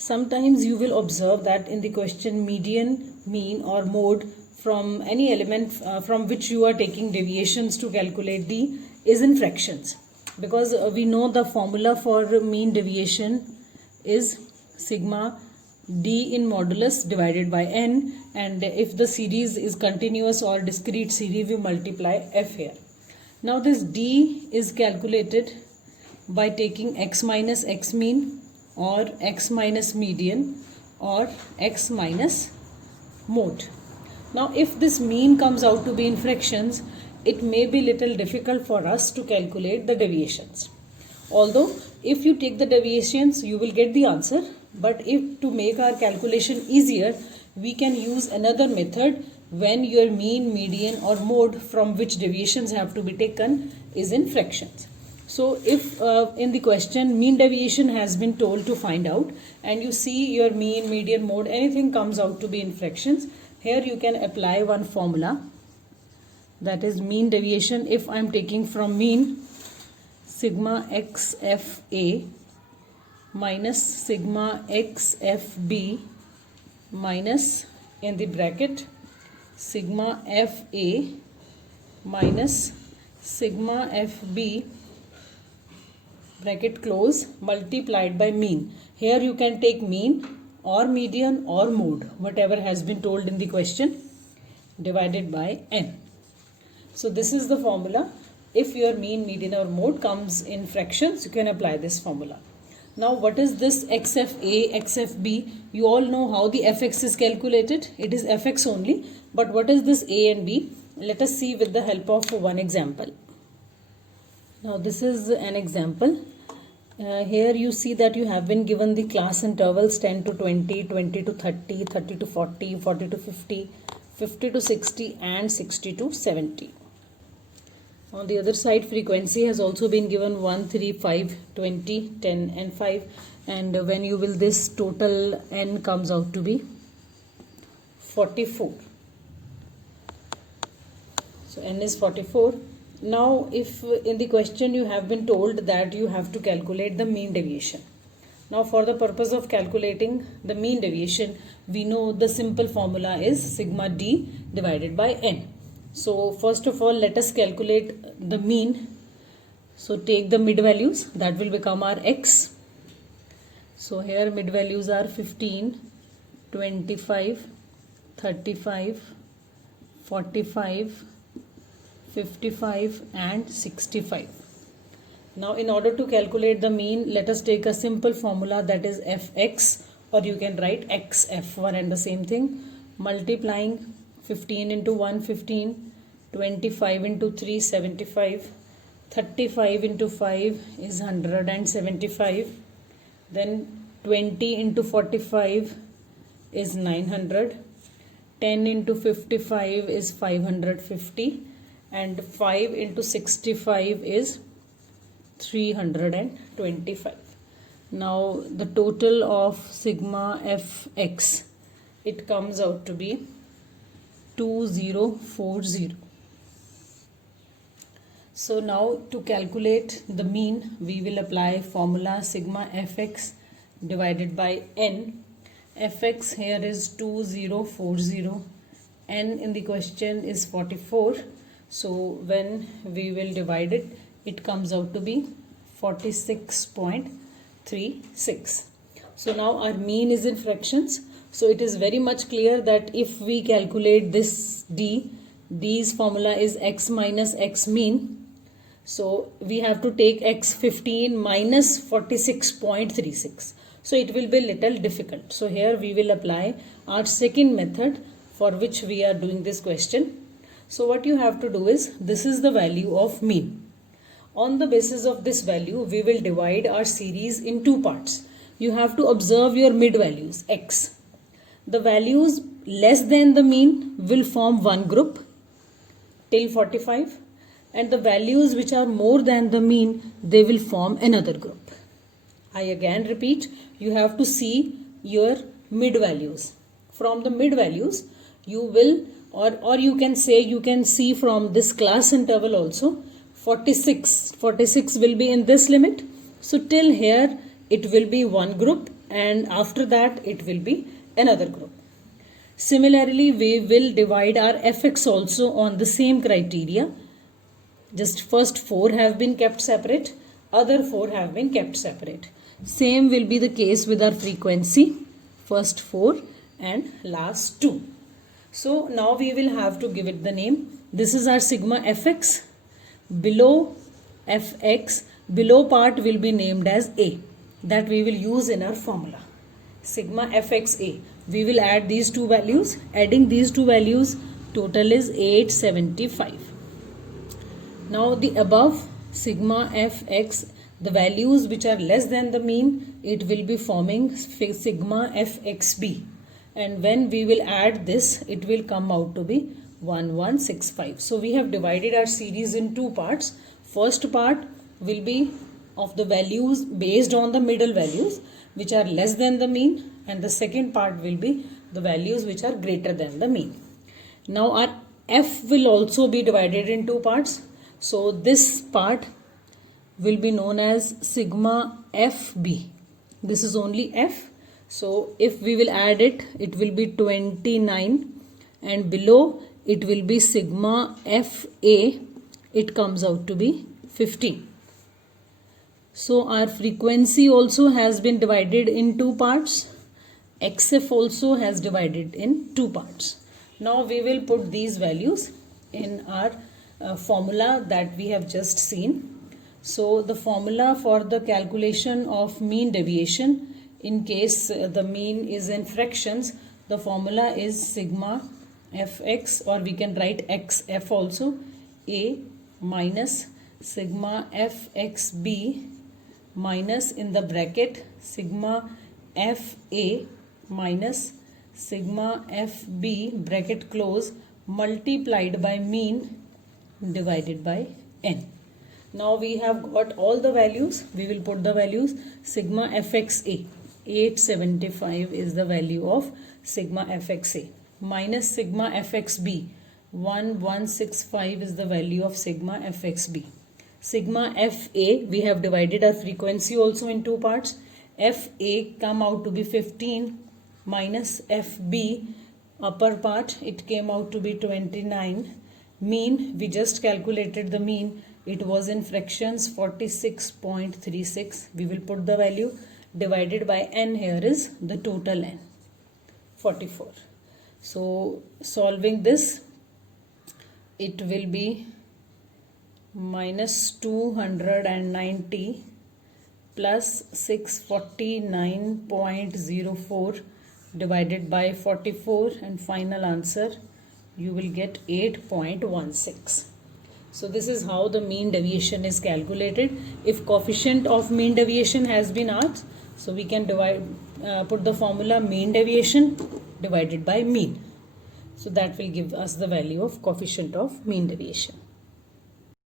sometimes you will observe that in the question median, mean or mode from any element from which you are taking deviations to calculate the is in fractions, because we know the formula for mean deviation is sigma d in modulus divided by n, and if the series is continuous or discrete series we multiply f here. Now this d is calculated by taking x minus x mean or x minus median or x minus mode. Now if this mean comes out to be in fractions, it may be little difficult for us to calculate the deviations. Although if you take the deviations you will get the answer, but if to make our calculation easier we can use another method when your mean, median or mode from which deviations have to be taken is in fractions. So if in the question mean deviation has been told to find out and you see your mean, median, mode, anything comes out to be in fractions, here you can apply one formula, that is mean deviation. If I am taking from mean, sigma xfa minus sigma xfb minus in the bracket sigma fa minus sigma fb bracket close multiplied by mean. Here you can take mean or median or mode, whatever has been told in the question, divided by n. So this is the formula. If your mean, median or mode comes in fractions, you can apply this formula. Now what is this xfa, xfb? You all know how the fx is calculated. It is fx only. But what is this a and b? Let us see with the help of one example. Now this is an example. Here you see that you have been given the class intervals 10 to 20, 20 to 30, 30 to 40, 40 to 50, 50 to 60 and 60 to 70. On the other side, frequency has also been given 1, 3, 5, 20, 10 and 5, and when you will this total n comes out to be 44. So n is 44. Now if in the question you have been told that you have to calculate the mean deviation. Now for the purpose of calculating the mean deviation, we know the simple formula is sigma d divided by n. So first of all let us calculate the mean. So take the mid values, that will become our x. So here mid values are 15, 25, 35, 45, 55 and 65. Now in order to calculate the mean, let us take a simple formula, that is fx, or you can write xf, one and the same thing, multiplying 15 into 1 15, 25 into 3 75, 35 into 5 is 175, then 20 into 45 is 900, 10 into 55 is 550, and 5 into 65 is 325. Now the total of sigma fx, it comes out to be 2040. So now to calculate the mean, we will apply formula sigma fx divided by n. Fx here is 2040, n in the question is 44. So when we will divide it, it comes out to be 46.36. So now our mean is in fractions. So it is very much clear that if we calculate this d, d's formula is x minus x mean. So we have to take x15 minus 46.36. So it will be little difficult. So here we will apply our second method for which we are doing this question. So what you have to do is, this is the value of mean. On the basis of this value, we will divide our series in two parts. You have to observe your mid values, x. The values less than the mean will form one group till 45, and the values which are more than the mean, they will form another group. I again repeat, you have to see your mid values. From the mid values, you will or you can say, you can see from this class interval also, 46 will be in this limit. So till here it will be one group, and after that it will be another group. Similarly, we will divide our fx also on the same criteria. Just first 4 have been kept separate, other 4 have been kept separate. Same will be the case with our frequency, first 4 and last 2. So now we will have to give it the name. This is our sigma fx. Below fx, below part will be named as a, that we will use in our formula. Sigma fxa. We will add these two values. Adding these two values, total is 875. Now the above sigma fx, the values which are less than the mean, it will be forming sigma fxb. And when we will add this, it will come out to be 1165. So we have divided our series in two parts. First part will be of the values based on the middle values which are less than the mean, and the second part will be the values which are greater than the mean. Now our f will also be divided in two parts. So this part will be known as sigma fb. This is only f. So if we will add it, it will be 29, and below it will be sigma fa. It comes out to be 15. So our frequency also has been divided in two parts. XF also has divided in two parts. Now we will put these values in our formula that we have just seen. So the formula for the calculation of mean deviation, in case the mean is in fractions, the formula is sigma fx, or we can write xf also, a minus sigma fxb minus in the bracket sigma fa minus sigma fb bracket close multiplied by mean divided by n. Now we have got all the values. We will put the values. Sigma fxa, 875 is the value of sigma fxa, minus sigma fxb, 1165 is the value of sigma fxb. Sigma fa, we have divided our frequency also in two parts. Fa come out to be 15 minus fb, upper part it came out to be 29. Mean, we just calculated the mean, it was in fractions 46.36. We will put the value divided by n. Here is the total n, 44. So solving this, it will be minus 290 plus 649.04 divided by 44, and final answer you will get 8.16. So this is how the mean deviation is calculated. If coefficient of mean deviation has been asked, so we can put the formula mean deviation divided by mean. So that will give us the value of coefficient of mean deviation.